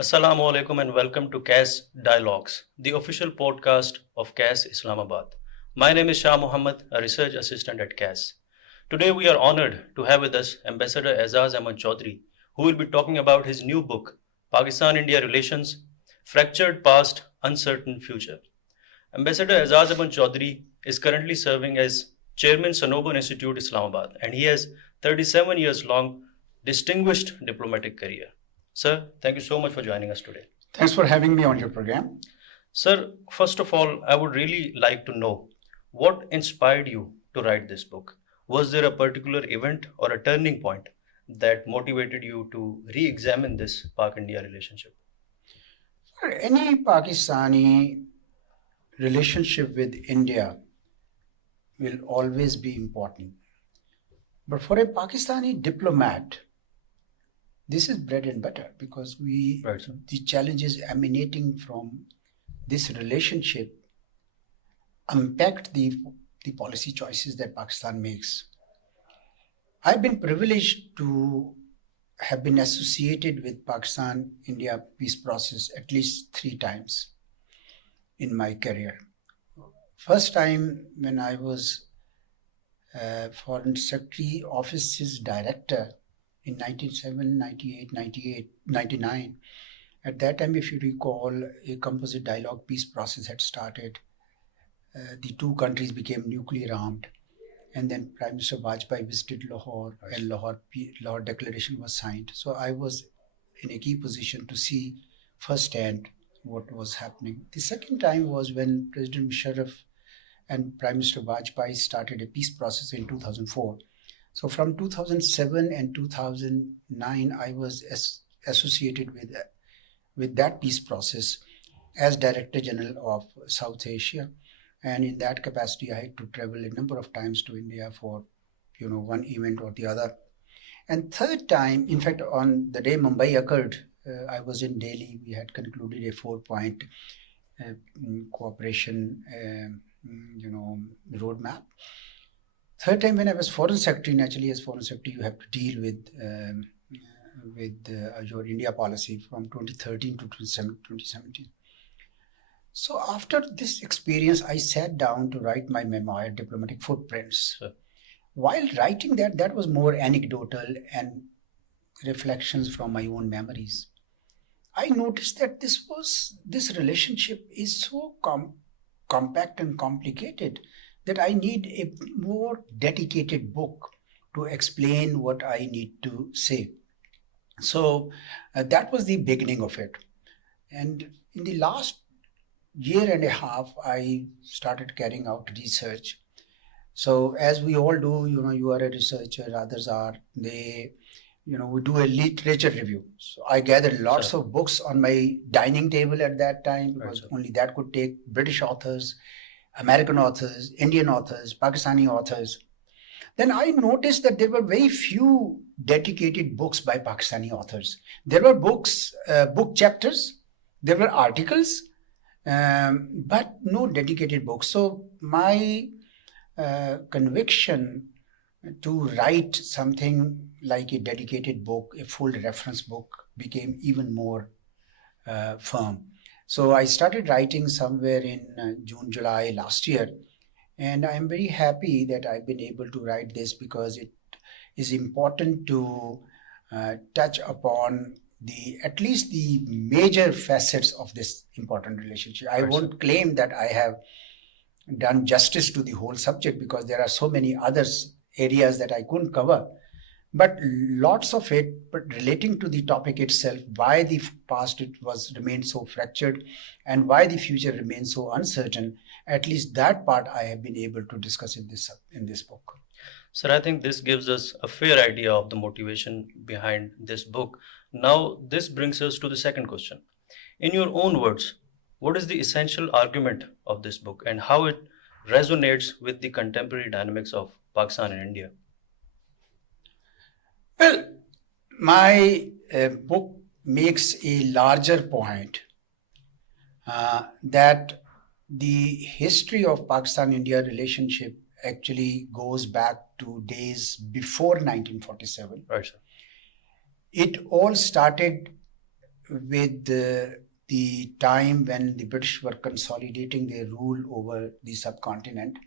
Assalamu alaikum and welcome to CASS Dialogues, the official podcast of CASS Islamabad. My name is Shah Muhammad, a research assistant at CASS. Today we are honored to have with us Ambassador Aizaz Ahmad Chaudry, who will be talking about his new book, Pakistan-India Relations, Fractured Past, Uncertain Future. Ambassador Aizaz Ahmad Chaudry is currently serving as Chairman Sanoban Institute Islamabad and he has 37 years long distinguished diplomatic career. Sir, thank you so much for joining us today. Thanks for having me on your program. Sir, first of all, I would really like to know what inspired you to write this book. Was there a particular event or a turning point that motivated you to re examine this Pak India relationship? For any Pakistani relationship with India will always be important. But for a Pakistani diplomat, this is bread and butter because the challenges emanating from this relationship impact the policy choices that Pakistan makes. I've been privileged to have been associated with Pakistan-India peace process at least 3 times in my career. First time when I was Foreign Secretary Office's director in 1997, 98, 99. At that time, if you recall, a composite dialogue peace process had started. The two countries became nuclear armed. And then Prime Minister Vajpayee visited Lahore and Lahore Declaration was signed. So I was in a key position to see firsthand what was happening. The second time was when President Musharraf and Prime Minister Vajpayee started a peace process in 2004. So from 2007 and 2009, I was associated with that peace process as Director General of South Asia. And in that capacity, I had to travel a number of times to India for, one event or the other. And third time, in fact, on the day Mumbai occurred, I was in Delhi. We had concluded a 4-point cooperation, roadmap. Third time when I was Foreign Secretary, naturally as Foreign Secretary, you have to deal with your India policy from 2013 to 2017. So after this experience, I sat down to write my memoir, Diplomatic Footprints. Sure. While writing that was more anecdotal and reflections from my own memories. I noticed that this relationship is so compact and complicated that I need a more dedicated book to explain what I need to say. So that was the beginning of it. And in the last year and a half, I started carrying out research. So as we all do, you are a researcher, others are, we do a literature review. So I gathered lots of books on my dining table at that time because only that could take British authors, American authors, Indian authors, Pakistani authors. Then I noticed that there were very few dedicated books by Pakistani authors. There were books, book chapters, there were articles, but no dedicated books. So my conviction to write something like a dedicated book, a full reference book, became even more firm. So I started writing somewhere in June, July last year. And I'm very happy that I've been able to write this because it is important to touch upon at least the major facets of this important relationship. I won't claim that I have done justice to the whole subject because there are so many other areas that I couldn't cover. But lots of it, but relating to the topic itself, why the past remained so fractured and why the future remains so uncertain, at least that part I have been able to discuss in this book. Sir, I think this gives us a fair idea of the motivation behind this book. Now, this brings us to the second question. In your own words, what is the essential argument of this book and how it resonates with the contemporary dynamics of Pakistan and India? Well, my book makes a larger point that the history of Pakistan-India relationship actually goes back to days before 1947. Right, sir. It all started with the time when the British were consolidating their rule over the subcontinent.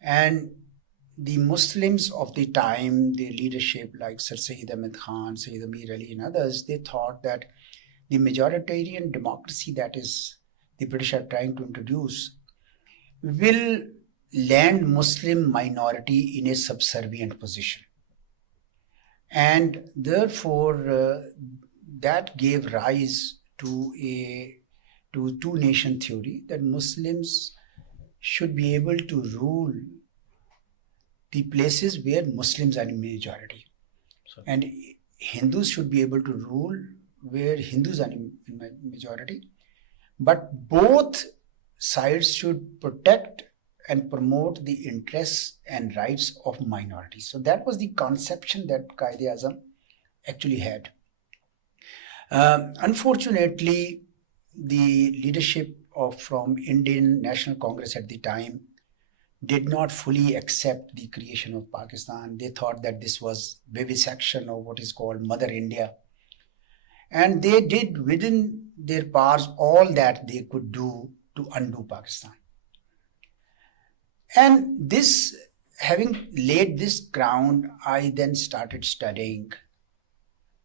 And the Muslims of the time, the leadership like Sir Sayyid Ahmad Khan, Sayyid Amir Ali and others, they thought that the majoritarian democracy that is the British are trying to introduce will land Muslim minority in a subservient position. And therefore, that gave rise to two-nation theory, that Muslims should be able to rule the places where Muslims are in majority. And Hindus should be able to rule where Hindus are in majority. But both sides should protect and promote the interests and rights of minorities. So that was the conception that Quaid-e-Azam actually had. Unfortunately, the leadership from Indian National Congress at the time did not fully accept the creation of Pakistan. They thought that this was vivisection of what is called Mother India. And they did within their powers all that they could do to undo Pakistan. And this, having laid this ground, I then started studying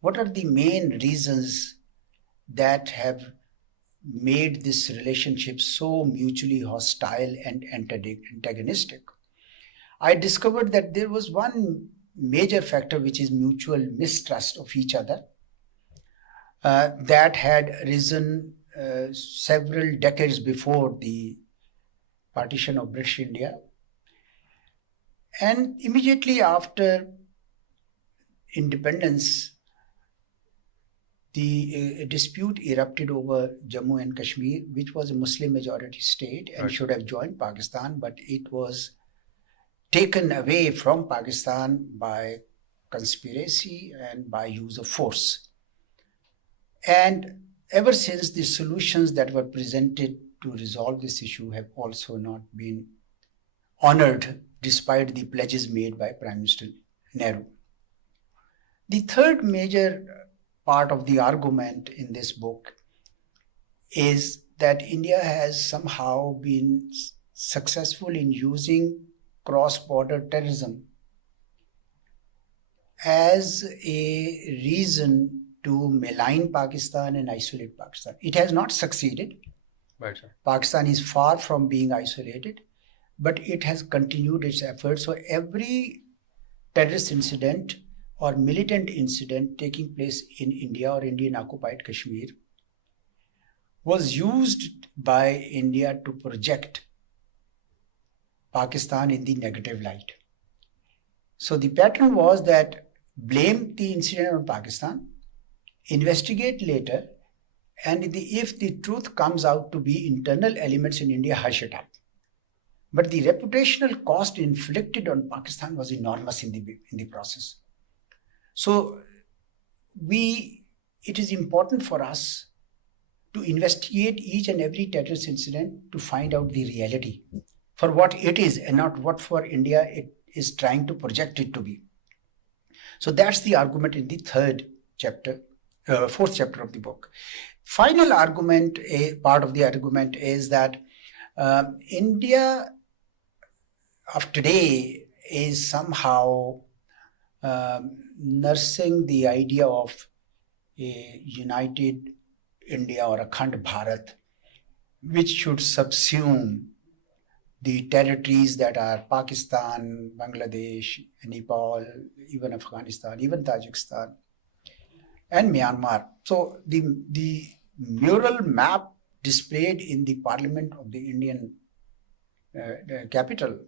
what are the main reasons that have made this relationship so mutually hostile and antagonistic. I discovered that there was one major factor, which is mutual mistrust of each other, that had arisen several decades before the partition of British India. And immediately after independence, the dispute erupted over Jammu and Kashmir, which was a Muslim majority state and should have joined Pakistan, but it was taken away from Pakistan by conspiracy and by use of force. And ever since, the solutions that were presented to resolve this issue have also not been honored, despite the pledges made by Prime Minister Nehru. The third major part of the argument in this book is that India has somehow been successful in using cross-border terrorism as a reason to malign Pakistan and isolate Pakistan. It has not succeeded. Right, sir. Pakistan is far from being isolated, but it has continued its efforts. So every terrorist incident or militant incident taking place in India or Indian occupied Kashmir was used by India to project Pakistan in the negative light. So the pattern was that blame the incident on Pakistan, investigate later, and if the truth comes out to be internal elements in India, hush it up. But the reputational cost inflicted on Pakistan was enormous in the process. So it is important for us to investigate each and every terrorist incident to find out the reality for what it is and not what for India it is trying to project it to be. So that's the argument in the fourth chapter of the book. Final argument, a part of the argument is that India of today is somehow nursing the idea of a united India or Akhand Bharat, which should subsume the territories that are Pakistan, Bangladesh, Nepal, even Afghanistan, even Tajikistan, and Myanmar. So the mural map displayed in the Parliament of the Indian capital,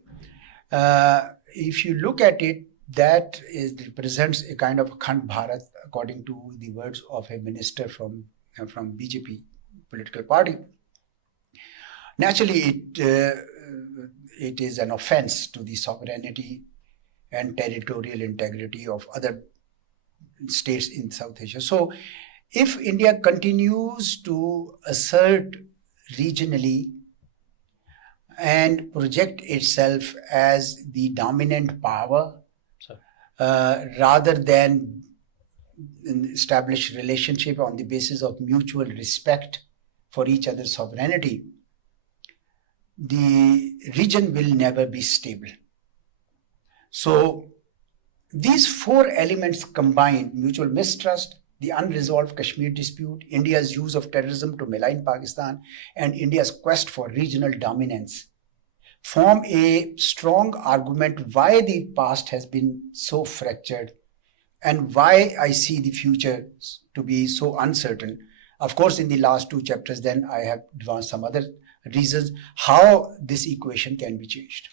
if you look at it, that represents a kind of Akhand Bharat, according to the words of a minister from BJP political party. Naturally, it is an offense to the sovereignty and territorial integrity of other states in South Asia. So if India continues to assert regionally and project itself as the dominant power, rather than establish relationship on the basis of mutual respect for each other's sovereignty, the region will never be stable. So these four elements combined: mutual mistrust, the unresolved Kashmir dispute, India's use of terrorism to malign Pakistan, and India's quest for regional dominance, form a strong argument why the past has been so fractured and why I see the future to be so uncertain. Of course, in the last two chapters, then I have advanced some other reasons how this equation can be changed.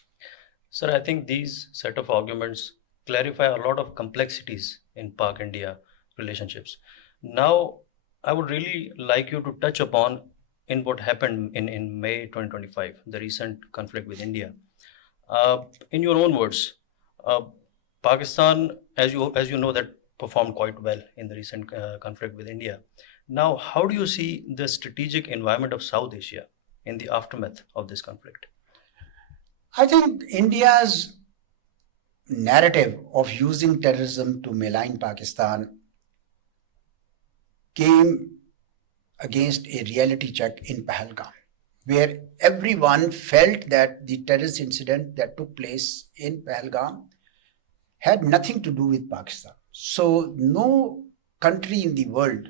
Sir, I think these set of arguments clarify a lot of complexities in Pak-India relationships. Now, I would really like you to touch upon in what happened in May 2025, the recent conflict with India. In your own words, Pakistan, as you know, that performed quite well in the recent conflict with India. Now, how do you see the strategic environment of South Asia in the aftermath of this conflict? I think India's narrative of using terrorism to malign Pakistan came against a reality check in Pahalgam, where everyone felt that the terrorist incident that took place in Pahalgam had nothing to do with Pakistan. So no country in the world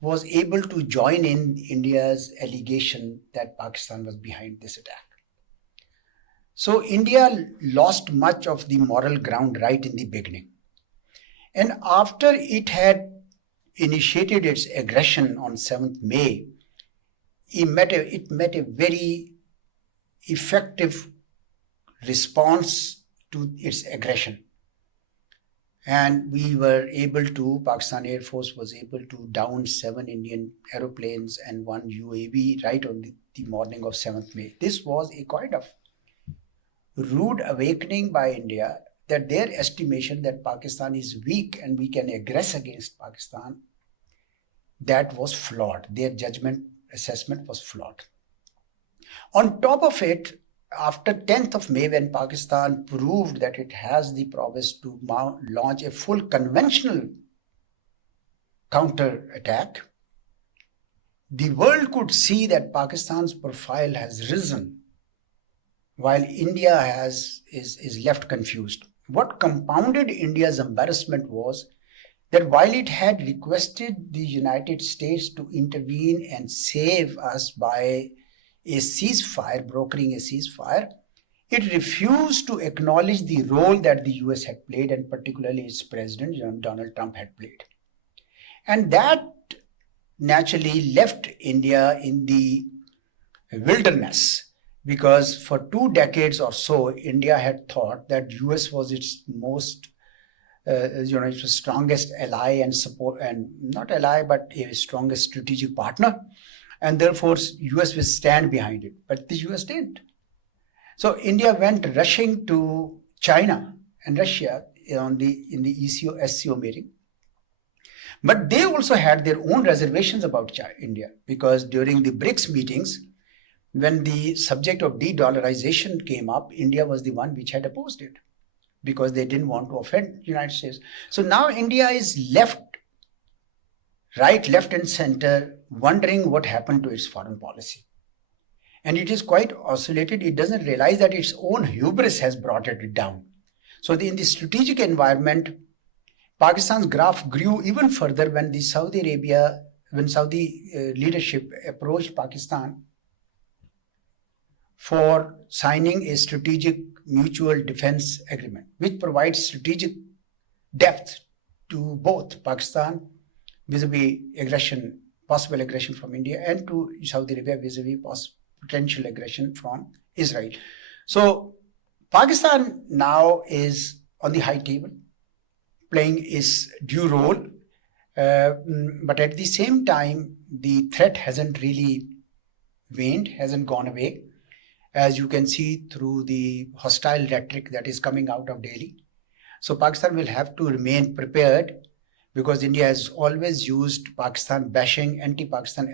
was able to join in India's allegation that Pakistan was behind this attack. So India lost much of the moral ground right in the beginning. And after it had initiated its aggression on 7th May, it met a very effective response to its aggression. And we were able to, Pakistan Air Force was able to down 7 Indian aeroplanes and 1 UAV right on the morning of 7th May. This was a kind of rude awakening by India that their estimation that Pakistan is weak and we can aggress against Pakistan, that was flawed. Their judgment assessment was flawed. On top of it, after 10th of May, when Pakistan proved that it has the prowess to launch a full conventional counter-attack, the world could see that Pakistan's profile has risen while India is left confused. What compounded India's embarrassment was that while it had requested the United States to intervene and save us by a ceasefire, brokering a ceasefire, it refused to acknowledge the role that the US had played, and particularly its president, Donald Trump, had played. And that naturally left India in the wilderness, because for 2 decades or so, India had thought that US was its most its strongest ally and support, and not ally, but a strongest strategic partner. And therefore, US will stand behind it. But the US didn't. So India went rushing to China and Russia in the SCO meeting. But they also had their own reservations about India, because during the BRICS meetings, when the subject of de-dollarization came up, India was the one which had opposed it, because they didn't want to offend the United States. So now India is left, and center, wondering what happened to its foreign policy. And it is quite oscillated. It doesn't realize that its own hubris has brought it down. So in the strategic environment, Pakistan's graph grew even further when Saudi leadership approached Pakistan for signing a strategic mutual defense agreement, which provides strategic depth to both Pakistan vis-a-vis possible aggression from India, and to Saudi Arabia vis-a-vis potential aggression from Israel. So Pakistan now is on the high table, playing its due role, but at the same time, the threat hasn't really waned, hasn't gone away, as you can see through the hostile rhetoric that is coming out of Delhi. So Pakistan will have to remain prepared, because India has always used Pakistan bashing, anti-Pakistan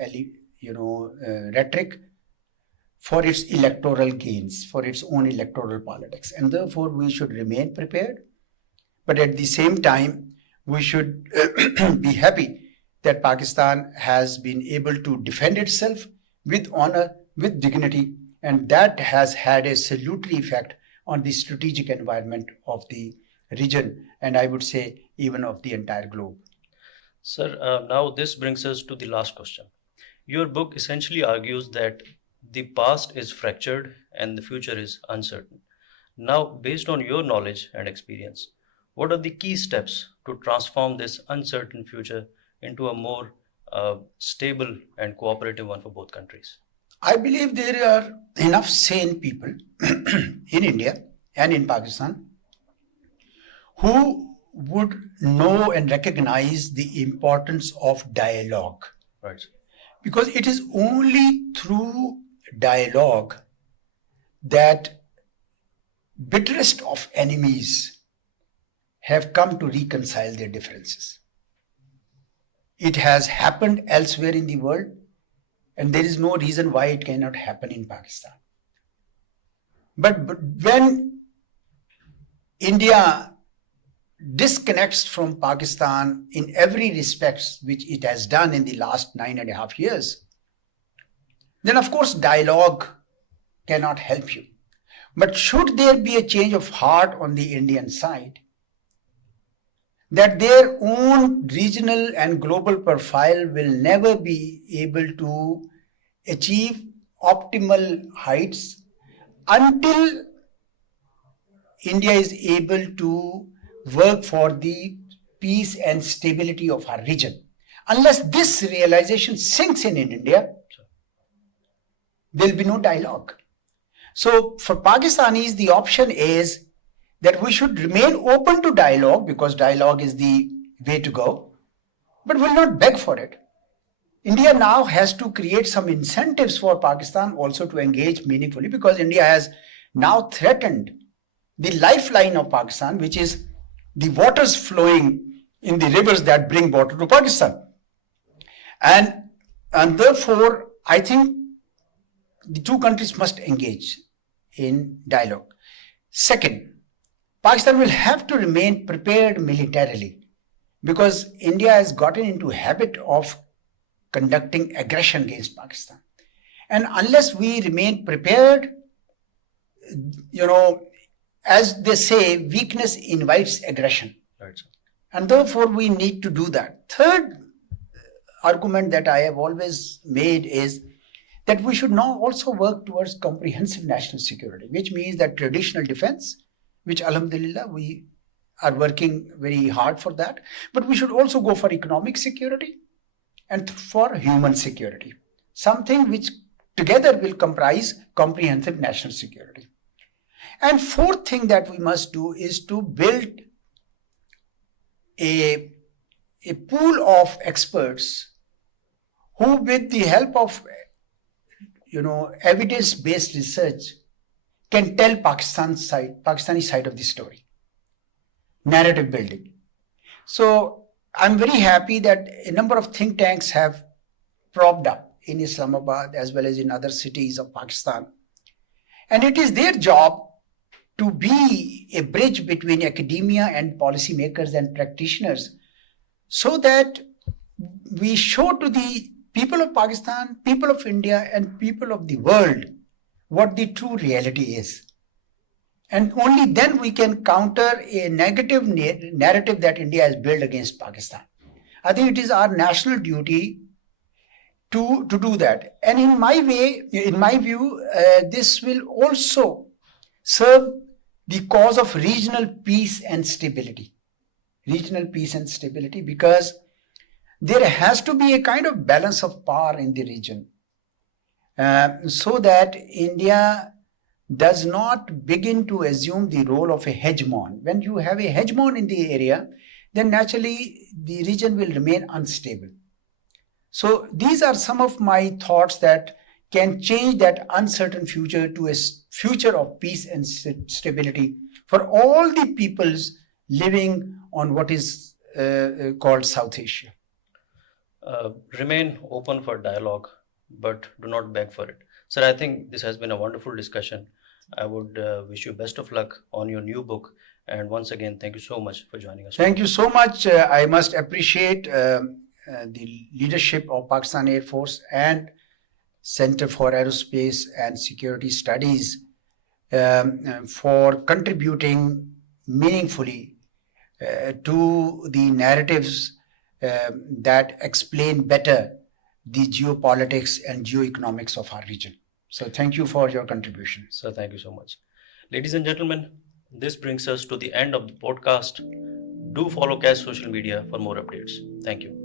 rhetoric for its electoral gains, for its own electoral politics. And therefore, we should remain prepared. But at the same time, We should be happy that Pakistan has been able to defend itself with honor, with dignity, and that has had a salutary effect on the strategic environment of the region, and I would say even of the entire globe. Sir, now this brings us to the last question. Your book essentially argues that the past is fractured and the future is uncertain. Now, based on your knowledge and experience, what are the key steps to transform this uncertain future into a more stable and cooperative one for both countries? I believe there are enough sane people in India and in Pakistan who would know and recognize the importance of dialogue. Right. Because it is only through dialogue that bitterest of enemies have come to reconcile their differences. It has happened elsewhere in the world, and there is no reason why it cannot happen in Pakistan. But when India disconnects from Pakistan in every respect, which it has done in the last 9.5 years, then of course dialogue cannot help you. But should there be a change of heart on the Indian side, that their own regional and global profile will never be able to achieve optimal heights until India is able to work for the peace and stability of our region. Unless this realization sinks in India, there will be no dialogue. So for Pakistanis, the option is that we should remain open to dialogue, because dialogue is the way to go, but will not beg for it. India now has to create some incentives for Pakistan also to engage meaningfully, because India has now threatened the lifeline of Pakistan, which is the waters flowing in the rivers that bring water to Pakistan. And therefore, I think the two countries must engage in dialogue. Second, Pakistan will have to remain prepared militarily, because India has gotten into a habit of conducting aggression against Pakistan. And unless we remain prepared, as they say, weakness invites aggression. Right. And therefore, we need to do that. Third argument that I have always made is that we should now also work towards comprehensive national security, which means that traditional defense, which alhamdulillah we are working very hard for that, but we should also go for economic security and for human security, something which together will comprise comprehensive national security. And fourth thing that we must do is to build a pool of experts who, with the help of evidence-based research, can tell Pakistani side of the story. Narrative building. So I'm very happy that a number of think tanks have propped up in Islamabad as well as in other cities of Pakistan. And it is their job to be a bridge between academia and policymakers and practitioners, so that we show to the people of Pakistan, people of India, and people of the world what the true reality is. And only then we can counter a negative narrative that India has built against Pakistan. I think it is our national duty to do that. And in my view, this will also serve the cause of regional peace and stability. Regional peace and stability, because there has to be a kind of balance of power in the region, so that India does not begin to assume the role of a hegemon. When you have a hegemon in the area, then naturally the region will remain unstable. So these are some of my thoughts that can change that uncertain future to a future of peace and stability for all the peoples living on what is called South Asia. Remain open for dialogue, but do not beg for it. Sir, I think this has been a wonderful discussion. I would wish you best of luck on your new book And once again, thank you so much for joining us. Thank you so much. I must appreciate the leadership of Pakistan Air Force and Center for Aerospace and Security Studies for contributing meaningfully to the narratives that explain better the geopolitics and geoeconomics of our region. So thank you for your contribution. So thank you so much. Ladies and gentlemen, this brings us to the end of the podcast. Do follow CASS social media for more updates. Thank you.